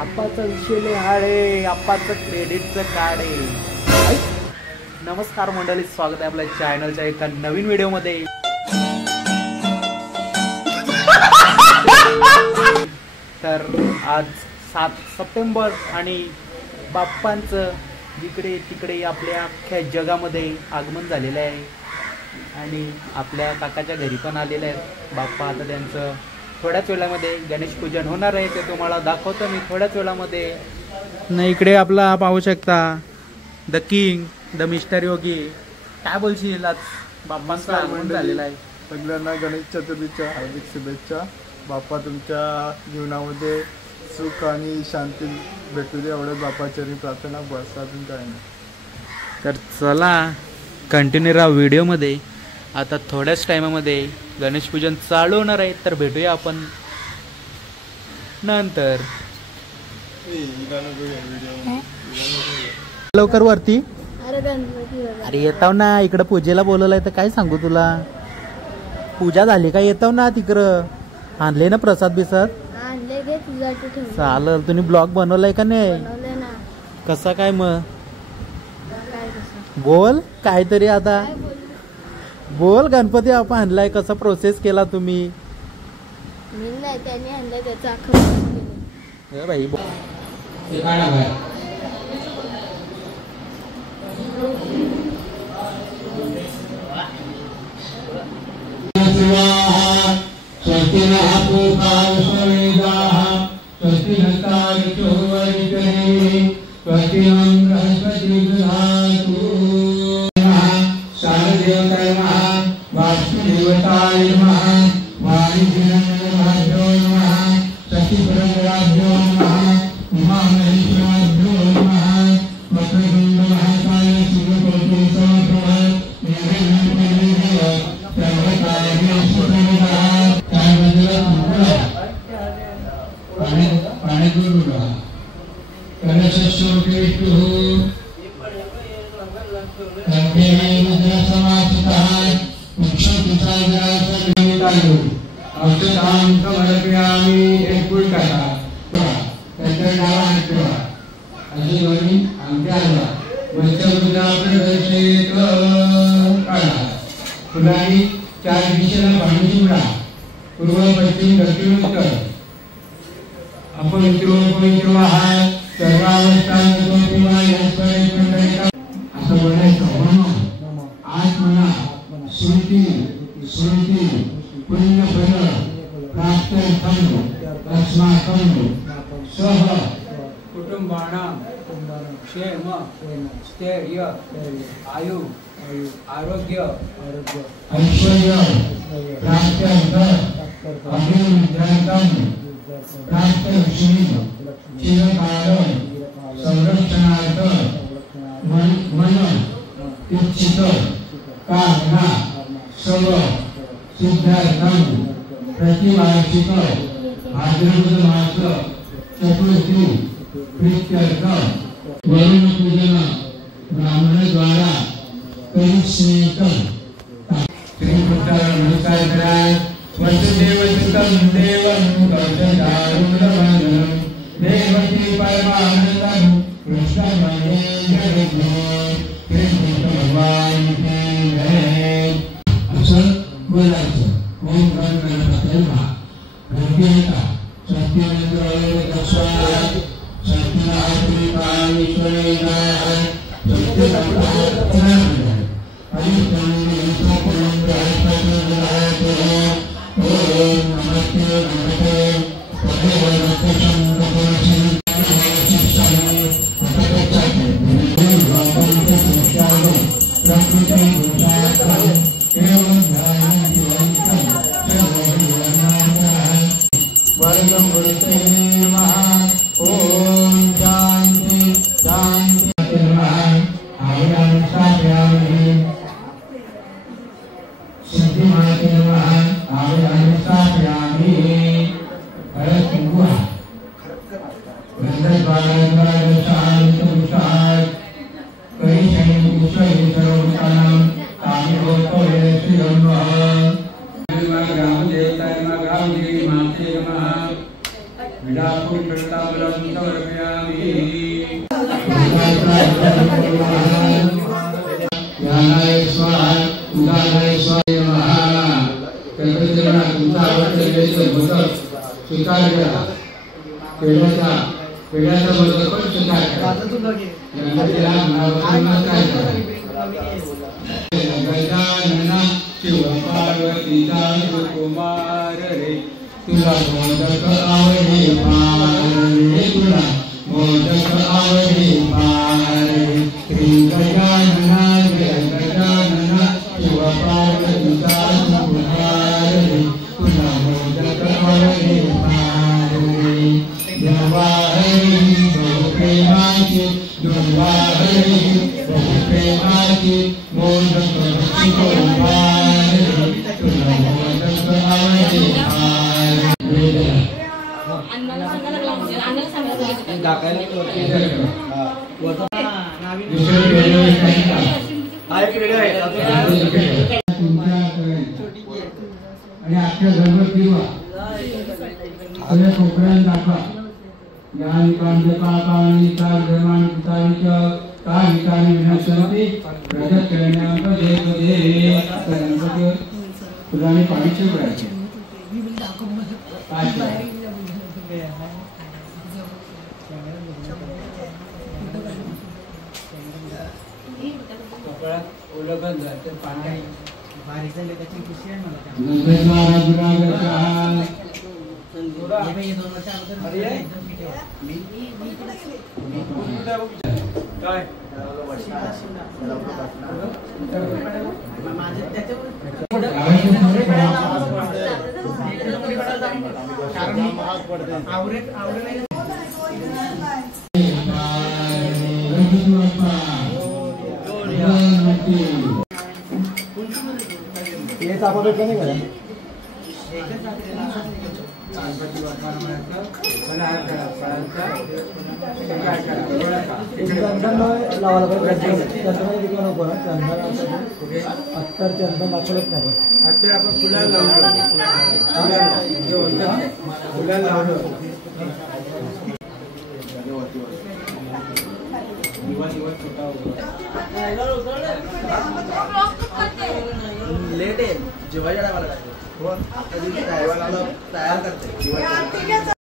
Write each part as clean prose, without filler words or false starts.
आप्पाचं विषय हाडे, आप्पाचं क्रेडिटचं कार्ड आहे. नमस्कार मंडळी, स्वागत आहे आपल्या चॅनलच्या एका नवीन व्हिडिओमध्ये. तर आज 7 सप्टेंबर आणि बाप्पांचं जिकडे तिकडे आपल्या अख्ख्या जगामध्ये आगमन झालेलं आहे आणि आपल्या काकाच्या घरी पण आलेलं आहे बाप्पा. आता त्यांचं थोड्याच वेळामध्ये गणेश पूजन होणार आहे, ते तुम्हाला दाखवतो मी थोड्याच वेळामध्ये. नाही, इकडे आपला पाहू शकता द किंग, द मिस्टर योगी. काय बोलशील, आज बाप्पांचा आगमन झालेला आहे. सगळ्यांना गणेश चतुर्थीच्या हार्दिक शुभेच्छा. बाप्पा तुमच्या जीवनामध्ये सुख आणि शांती भेटू दे, एवढं बाप्पाचरी प्रार्थना, बस अजून काय नाही. तर चला कंटिन्यू राहा व्हिडिओमध्ये. आता थोड्याच टायमामध्ये गणेश पूजन चालू होणार आहे, तर भेटूया आपण नंतर. लवकर वरती. अरे येताव ना, इकडं पूजेला बोलवलंय तर काय सांगू तुला. पूजा झाली का, येताव ना तिकडं. आणले ना प्रसाद बिसाद. चालेल. तुम्ही ब्लॉग बनवलाय का नाही. कसा काय मग बोल काहीतरी. आता बोल, गणपती बाप्पा आणलाय, कसा प्रोसेस केला तुम्ही. भाई चार दिशेला पाणी चिमडा, पूर्व पश्चिम दक्षिण उत्तर. आपण असं बोलायचं. आज मला श्रुती श्रुती पुण्य फल प्राप्त सह कुटुंबानां क्षेम स्थैर्य आयु आरोग्य ऐश्वर्य प्राप्त्यर्थ अभिवृद्ध्यर्थं प्राप्त श्री चिरकाल संरक्षणार्थ मन इच्छित कामना सर्व सिद्धार्थं प्रतिवार्षिक भाद्रपद मास चतुर्थी प्रीत्यर्थ वरुण पूजन ब्राह्मण द्वारा परिस्नेकं नमस्कार करा. वसुदेव सुतं देवं कर्तधारुणमंगलं देवकी परमानंदं कृष्णमये जगद्गुरु कृष्ण भगवान की जय. असं बोलायचं. ओम गणपती नमः. गणपतीचा सत्येंद्र दक्षाय सत्यनारायण पाणीश्वराय सत्यनारायण ताम्बूलं समर्पयामि ज्ञानाय स्वाहा उदानाय स्वाहा गणपतीला तुमचा आवडते मोदक स्वीकार करा पेढ्याचा मोदक पण स्वीकार करा गणपतीला नमस्कार करा गजानना शिव पार्वतीचा कुमार रे तुला मोदक आवडे पारे तुला मोदक आवडे पारे श्री गजानना जय गजानना शिव पार्वतीचा कुमार रे तुला मोदक आवडे पारे देवा हरी बहु प्रेमाची दुर्वा हरी बहु प्रेमाची मोदक कुमार रे तुला मोदक आवडे आणि आपल्या घरवर किंवा आपल्या कोकणात दाखवा ज्ञान कांड पापानी चार धर्मान पितांच्या काय ठिकाणी विनाशांती प्रगत करण्यामध्ये गणपती फुलाने पाणी शिवरायचे लेट आहे जेवायला टाकायला तयार करते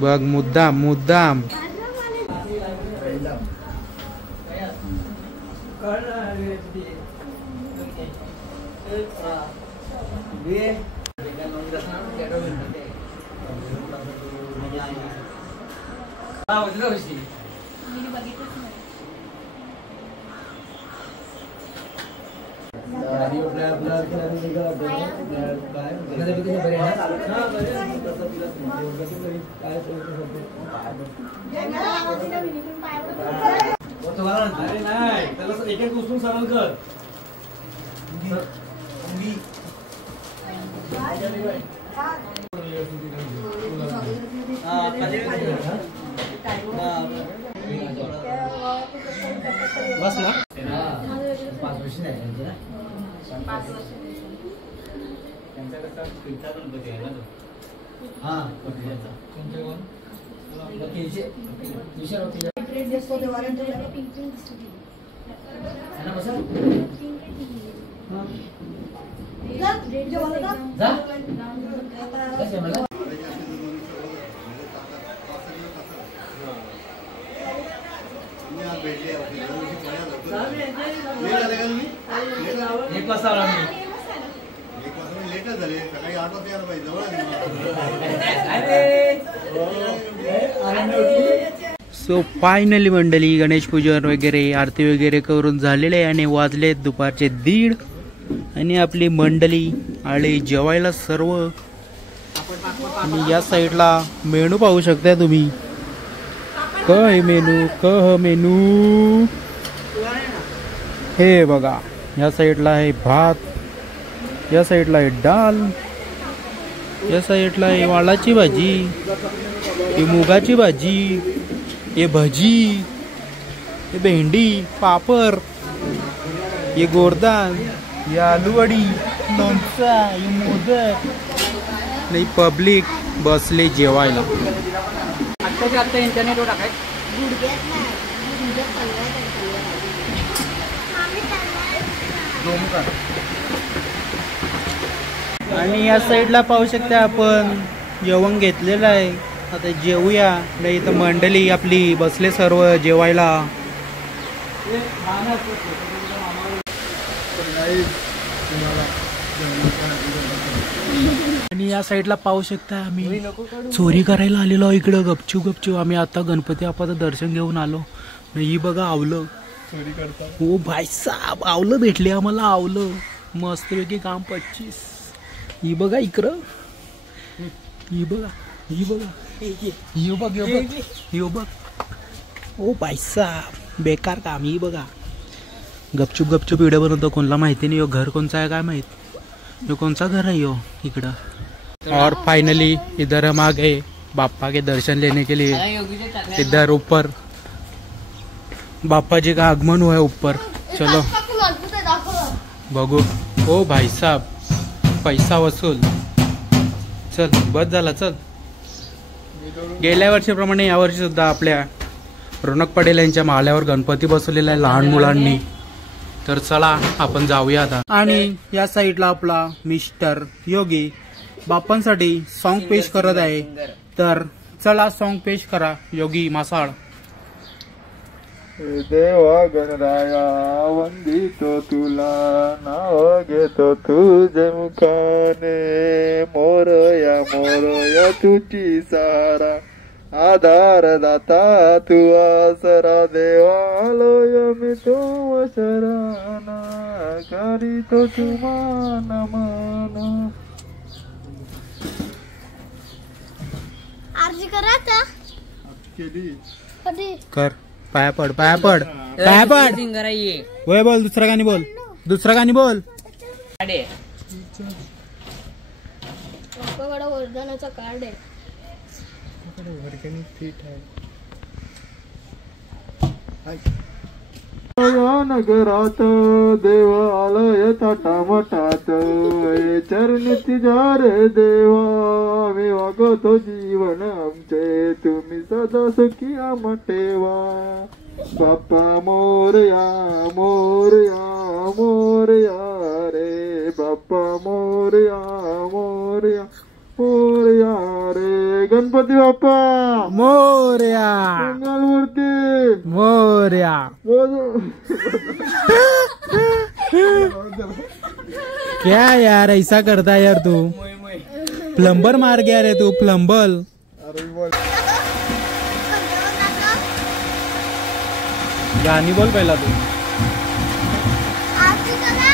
बघ मुद्दाम मुद्दाम बस ना एक वाजता आला मी. लेटच झाले सकाळी 8 वाजता यायला पाहिजे जवळ. सो फायनली मंडळी गणेश पूजन वगैरे आरती वगैरे करून झालेले आहे आणि वाजले दुपारचे 1:30 आणि आपली मंडळी आले जेवायला सर्व. आणि या साईडला मेनू पाहू शकता तुम्ही. काय मेनू हे बघा. या साईडला आहे भात, या साईडला आहे डाल, या साईडला आहे वालाची भाजी, ही मुगाची भाजी, ये भजी, ये भेंडी, पापड, ये गोरदान, ये आलूवडी, लोणचा, ये मोदक. नाही पब्लिक बसले जेवायला. आता इंटरनेटवर टाकायचं आणि या साईडला पाहू शकता आपण जेवण घेतलेलं आहे. आता जेवूया. नाही तर मंडळी आपली बसले सर्व जेवायला. आणि या साईडला पाहू शकता आम्ही चोरी करायला आलेलो इकडं गपचूप. आम्ही आता गणपती बाप्पाचं दर्शन घेऊन आलो. ही बघा आवलं. हो भाई साहेब आवलं भेटले आम्हाला. आवलं मस्तपैकी काम 25. ही बघा इकडं. ही बघा ओ भाई साहेब बेकार काम. ही बघा गपचूप व्हिडिओ बनवतो. कोणाला माहिती नाही घर कोणचा आहे काय माहित. यो कौन-सा घर है यो इकड़ा. और फाइनली इधर हम आ गए बाप्पा के दर्शन लेने के लिए. इधर ऊपर बाप्पा जी का आगमन हुआ है ऊपर. चलो बघू. ओ भाई साहब पैसा वसूल. चल बस झाला. चल गेल्या वर्षीप्रमाणे या वर्षी सुद्धा आपल्या रोनक पटेल यांच्या माल्यावर गणपती बसवलेला आहे लहान मुलांनी. तर चला आपण जाऊया आता. आणि या साईडला आपला मिस्टर योगी बाप्पांसाठी सॉन्ग पेश करत आहे. तर चला सॉन्ग पेश करा योगी मासाळ. देवा गणराया वंदितो तुला, नाव घेतो तुझे मुखाने. मोरया मोरया तुझी सारा, आधार दाता तू आसरा. देवालय मी तो शरणा, करीतो तुमान मन. आरजी करायचा केली कर. पाया पड पाया पड पाया पड. वय बोल, दुसरं गाणी बोल, दुसरं गाणी बोल. पप्पाकडे वरदानाचा कार्ड आहे. फिट आहे. या नगरात देवालय थाटामाटात, चरणी तुझ्या रे देवा. मी वागतो जीवन आमचे, तुम्ही सदा सुखी आम ठेवा. बाप्पा मोरया मोरया मोरया रे. बाप्पा मोरया मोरया मोरया रे. गणपती बाप्पा मोरया मंगलमूर्ती मोरया. क्या यार ऐसा करता यार तू. प्लंबर मार गया रे तू, प्लंबर. गाणी बोल पहिला तू. आरजी करा.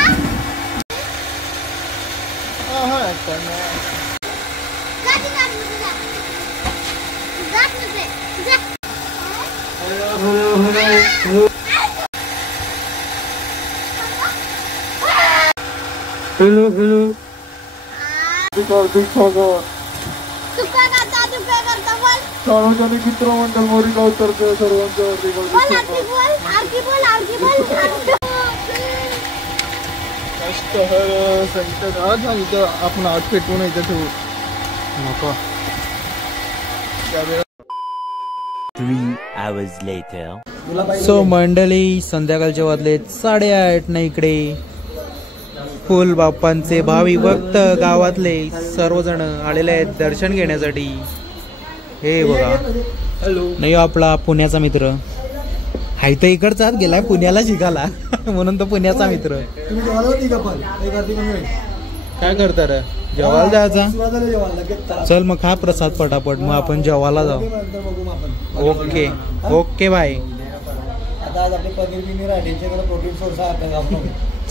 Hello hello. तुका करता बोल. सार्वजनिक मित्रमंडळ मोरीगाव तर्फे सर्वांच्या वतीने बोल आरती बोल. आरती बोल. आरती बोल. कष्टहर संकट. आज आपण आठ पेटवून यायचं ठेवू नको. 3 hours later. सो मंडळी, संध्याकाळचे वाजले 8:30 ना. इकडे फुल बाप्पांचे भावी भक्त गावातले सर्वजण आलेले आहेत दर्शन घेण्यासाठी. हे बघा, नाही आपला पुण्याचा मित्र हाय तर इकडचाच गेलाय पुण्याला शिकायला म्हणून तो पुण्याचा मित्र. काय करता रे? जेवायला जायचा. चल मग खा प्रसाद पटापट, मग आपण जेवायला जाऊ. Okay okay bye.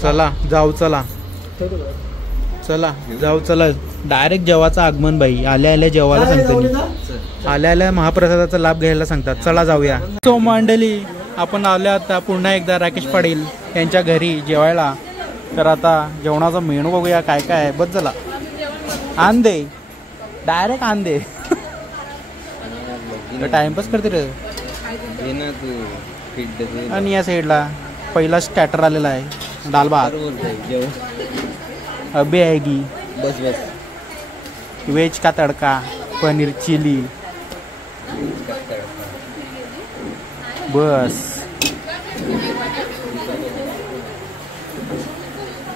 चला जाऊ. चला चला जाऊ. चला डायरेक्ट जेवाचं आगमन बाई. आल्या आल्या जेवायला सांगतात, आल्या आल्या महाप्रसादाचा लाभ घ्यायला सांगतात. चला जाऊया. सो मंडळी, आपण आल्या आता पुन्हा एकदा राकेश पाटील यांच्या घरी जेवायला. तर आता जेवणाचा मेनू बघूया काय काय आहे. बस चला. आण दे डायरेक्ट आण दे. टाइमपास करते रे. आणि या साईडला पहिला स्टॅटर आलेला आहे, दाल भात. अबे आएगी बस बस. वेज का तड़का, पनीर चिली. बस.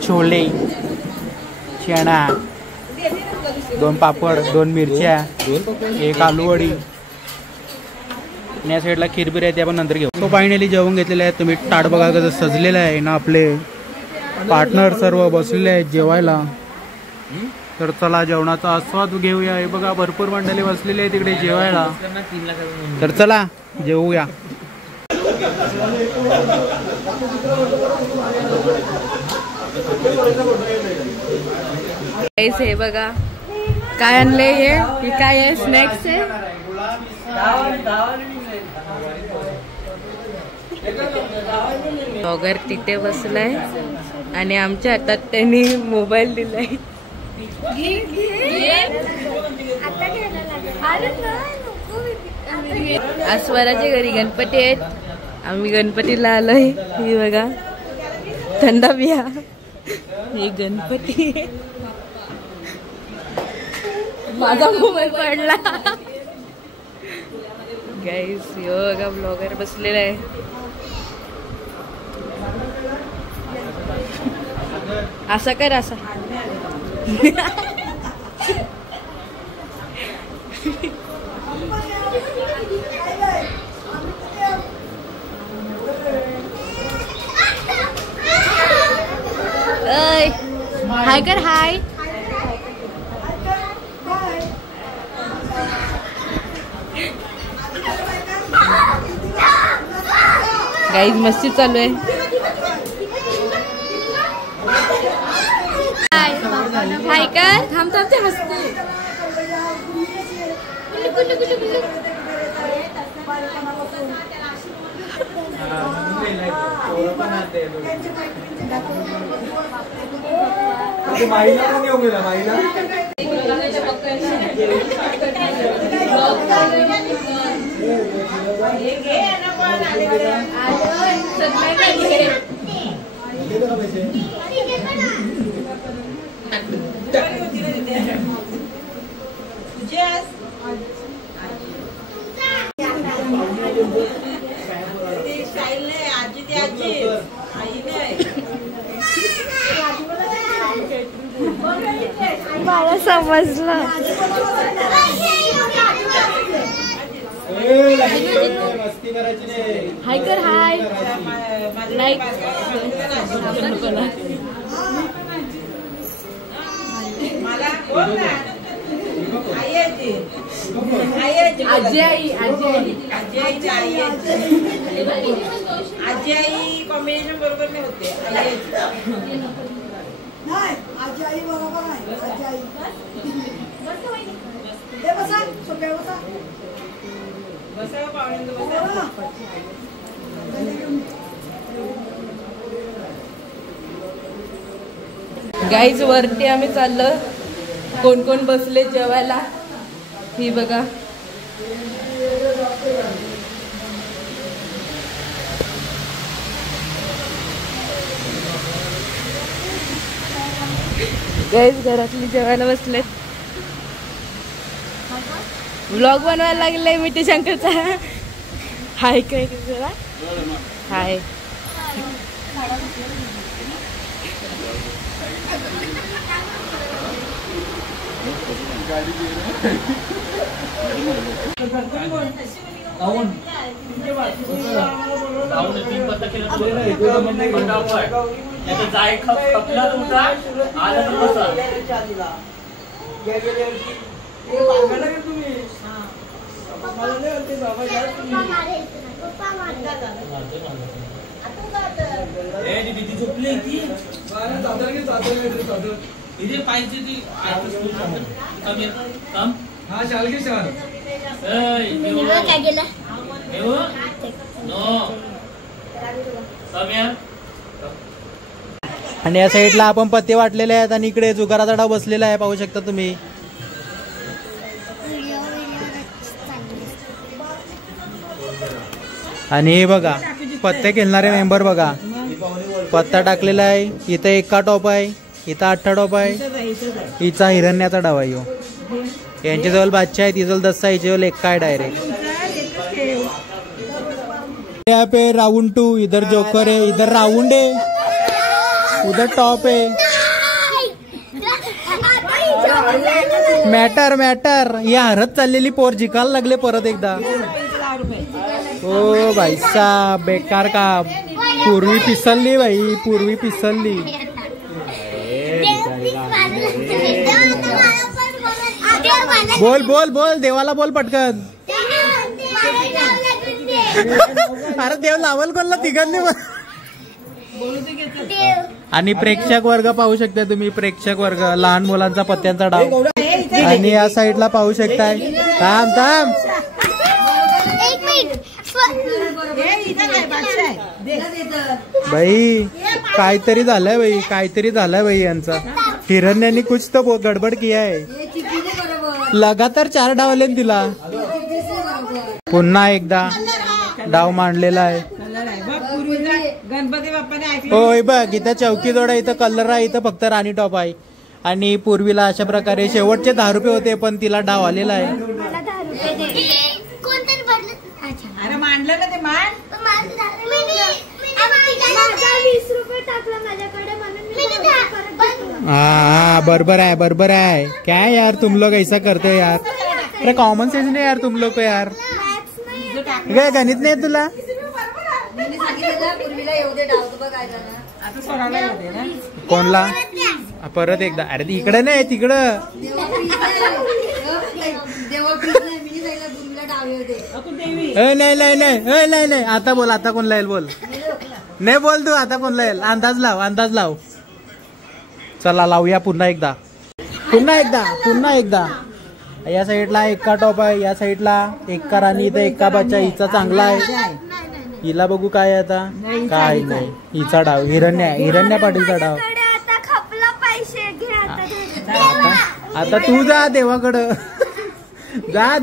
छोले, चना, 2 पापड, 2 मिरच्या, 1 आलू वडी. या साईडला खीरबीर आहे, ते आपण नंतर घेऊ. तो फायनली जेवण घेतलेले आहे. तुम्ही ताट बघा कसं सजलेलं आहे ना. आपले पार्टनर सर्व बसलेले आहेत जेवायला. तर चला जेवणाचा आस्वाद घेऊया. हे बघा भरपूर मंडळी बसलेली आहे तिकडे जेवायला. तर चला जेवूया. हे बघा काय आणले. हे काय आहे? स्नॅक्स आहे. ब्लॉगर तिथे बसलाय आणि आमच्या हातात त्यांनी मोबाईल दिलाय. आज स्वराच्या घरी गणपती आहेत. आम्ही गणपतीला आलोय. ही बघा थंडा बिया. हे गणपती. माझा मोबाईल पडला. गाईस यो बघा ब्लॉगर बसलेला आहे. असा कर असा. हाय कर हाय. गाईज मस्ती चालू आहे. हाय कर. थांब थांब ते हसते. माईला पण येऊ गेला माईला. मला समजलं. हाय कर हाय. लाईक आजी आई कॉम्बिनेशन बरोबर नाही होते. नाही आजी आई बरोबर आहे. आजी आई बसा सोप्या बसा बसा पाहुण्यांचं बसा. गाईज वरती आम्ही चाललो. कोण कोण बसले जेवायला ही बघा. गाईज घरातली जेवायला बसलेत. व्लॉग बनवायला लागले मिठी शंकरचा. हाय काय जरा हाय. आणि या साईडला आपण पत्ते वाटलेले आहेत आणि इकडे जुगाराचा डाव बसलेला आहे, पाहू शकता तुम्ही. आणि हे बघा पत्ते खेळणारे मेंबर बघा. पत्ता टाकलेला आहे. इथं 1 टॉप आहे, इथं 8 टॉप आहे. हिचा हिरण्याचा डाव आहे. यांच्याजवळ बादशाह आहे, तिजवळ 10 आहे, हिच्याजवळ 1 आहे डायरेक्ट. यहाँ पे राउंड 2. इधर जोकर है, इधर राउंड है, उधर टॉप है. Matter matter. या हरत चाललेली पोर जिकायला लागले परत एकदा. ओ भाई साहब बेकार काम. पूर्वी पिसलली भाई, पूर्वी पिसलली. बोल बोल बोल देवाला बोल पटकन. अरे देव लावल कोणला तिघांनी. आणि प्रेक्षक वर्ग पाहू शकता तुम्ही. प्रेक्षक वर्ग लहान मुलांचा पत्त्यांचा डाव. आणि या साईडला पाहू शकताय. थांब थांब भाई. काहीतरी झालंय भाई, काहीतरी झालंय भाई यांचा. हिरण्यानी कुछ तो गडबड किया है. लगातार 4 डावले तिला. पुन्हा एकदा डाव मांडलेला आहे. गणपती बाप्पाने होय बघ इथं चौकी जोड आहे, इथं कलर आहे, इथं फक्त राणी टॉप आहे. आणि पूर्वीला अशा प्रकारे शेवटचे 10 रुपये होते, पण तिला डाव आलेला आहे. अरे मांडलं ना ते मान. 20 रुपये टाकला माझ्याकडे म्हणून हाँ बरबर है क्या है यार तुम लोग ऐसा करते हो यार. अरे कॉमन सेंस नाही यार तुम लोग को यार. काय गणित नाही तुला. कोणला परत एकदा. अरे इकडे नाही तिकडं. नाही आता बोल. आता कोणला येईल बोल. नाही बोल तू आता कोणला येईल. अंदाज लाव. चला लावूया पुन्हा एकदा. या साईडला एक्का टॉप आहे. या साईडला एक्का राणी. इथं एक्का बच्चा. हिचा चांगला आहे. हिला बघू काय आता. काय नाही. हिचा डाव हिरण्या पाटीलचा डाव. आता तू जा देवाकडं. जा.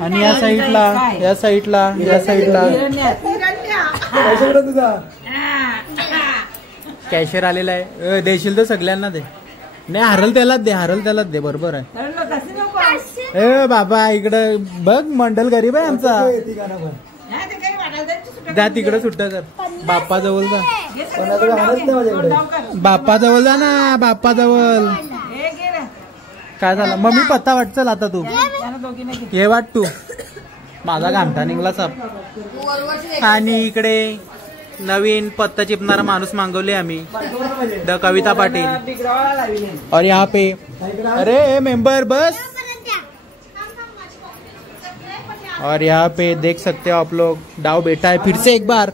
आणि या साईडला कॅशियर आलेला आहे. देशील तर सगळ्यांना दे. नाही हरल त्यालाच दे. बरोबर आहे. ए बाबा इकडं बघ मंडल गरीब आहे आमचा. जा तिकडे सुट्ट कर. बाप्पा जवळ जा ना. बाप्पा जवळ. काय झालं मम्मी पत्ता वाट. चल आता तू हे वाट. तू माझा गामठा निघला साप. आणि इकडे नवीन पत्ता चिपणारा माणूस मागवले आम्ही. द कविता पाटील. और यहाँ पे अरे मेंबर बस. और यहाँ पे देख सकते हो आप लोग डाव बेटा है फिर से एक बार.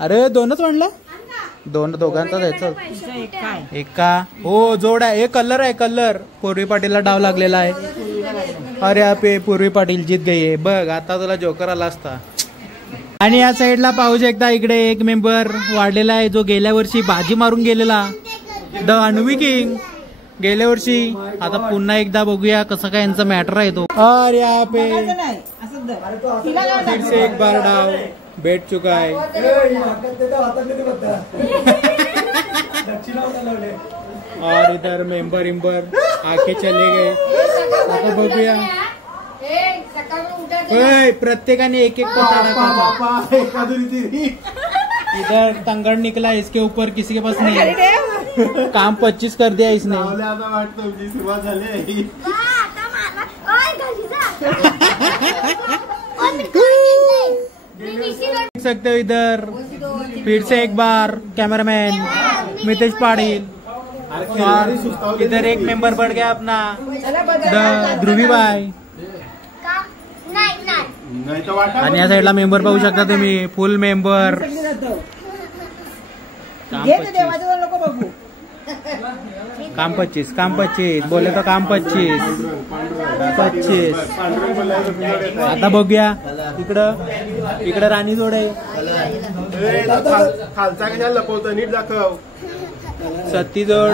अरे दोनच म्हणलं. दोघांचा द्यायचं. एका हो जोड आहे. एक कलर पूर्वी पाटीलला डाव लागलेला आहे. अरे यहाँ पे पूर्वी पाटील जीत गई आहे. बघ आता तुला जोकर आला असता. आणि या साईडला पाहू शकता इकडे एक मेंबर वाढलेला आहे जो गेल्या वर्षी बाजी मारून गेलेला. द अनवी किंग गेल्या वर्षी. आता पुन्हा एकदा बघूया कसं काय यांचा मॅटर आहे तो. और यहाँ पे फिर से एक बार डाव बैठ चुका है. और इधर मेंबर आके चले गए. आता बघूया. प्रत्येकाने एक पत्ता. इधर तंगड़ निकला. इसके ऊपर किसी के पास नहीं है. काम 25 कर दिया इसने. देख सकते हो इधर फिर से एक बार कैमरामैन मितेश पाटिल. और इधर एक मेंबर बढ़ गया अपना ध्रुवी भाई. आणि या साईडला मेंबर पाहू शकता तुम्ही. फुल मेंबर. काम 25 बोले तो काम 25. आता बघूया इकडं राणी जोडे. खालचा कशा लपवतो नीट दाखव. सत्ती जोड.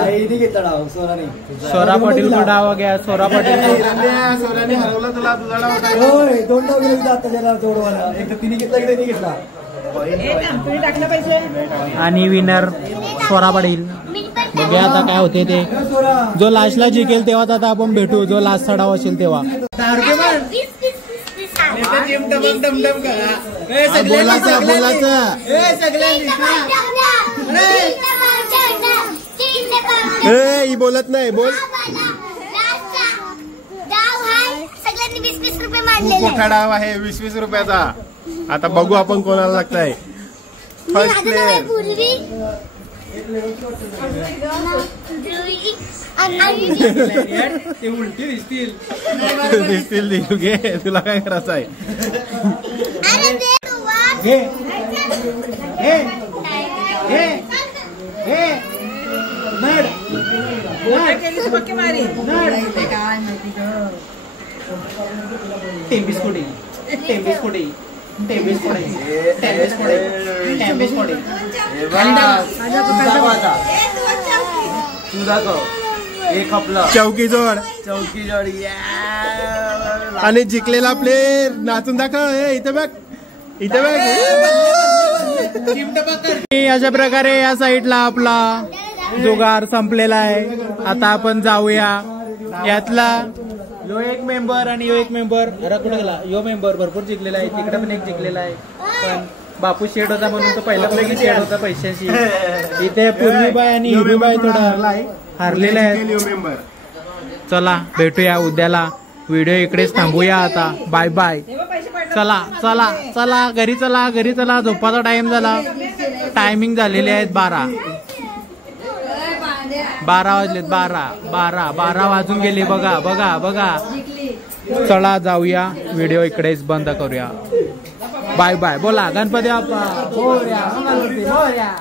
सोरा पाटील को डाव गया. सोरा पाटील सोराने हरवला तुला. तुझा डाव 2 डाव गेले आता जोडवाला. एक तर तिने घेतला इकडे नाही घेतला. आणि विनर सोरा पाटील. बघूया आता काय होते ते. जो लास्टला जिंकेल तेव्हाच आता आपण भेटू. जो लास्टचा डाव असेल तेव्हा. बोलत नाही बोल. मोठा डाव आहे 20 रुपयाचा. आता बघू आपण कोणाला लागताय. फर्स्ट प्लेयर ते उलटी दिसतील. तुला काय करायचं आहे. टेंबिस कोडी. चौकी जोड. आणि जिंकलेला प्लेयर नाचून दाखव. इथे बघ. अशा प्रकारे या साईडला आपला जुगार संपलेला आहे. आता आपण जाऊया यातला. यो एक मेंबर आणि यो एक मेंबर. अरे कुठे गेला. यो मेंबर भरपूर जिंकलेला आहे. तिकडे पण एक जिंकलेला आहे. पण बापू शेड होता म्हणून तो पहिल्यापैकी शेड होता पैशाची. इथे पूर्वीबाई आणि हिरूबाई थोडा हारलेला आहे. चला भेटूया उद्याला. व्हिडिओ इकडेच थांबूया आता. Bye bye. चला चला चला घरी चला घरी चला. झोपाचा टाइम झाला. टायमिंग झालेले आहेत 12 वाजलेत. 12 वाजून गेले. बघा बघा बघा. चला जाऊया. व्हिडिओ इकडेच बंद करूया. Bye bye. बोला गणपती बाप्पा मोरया.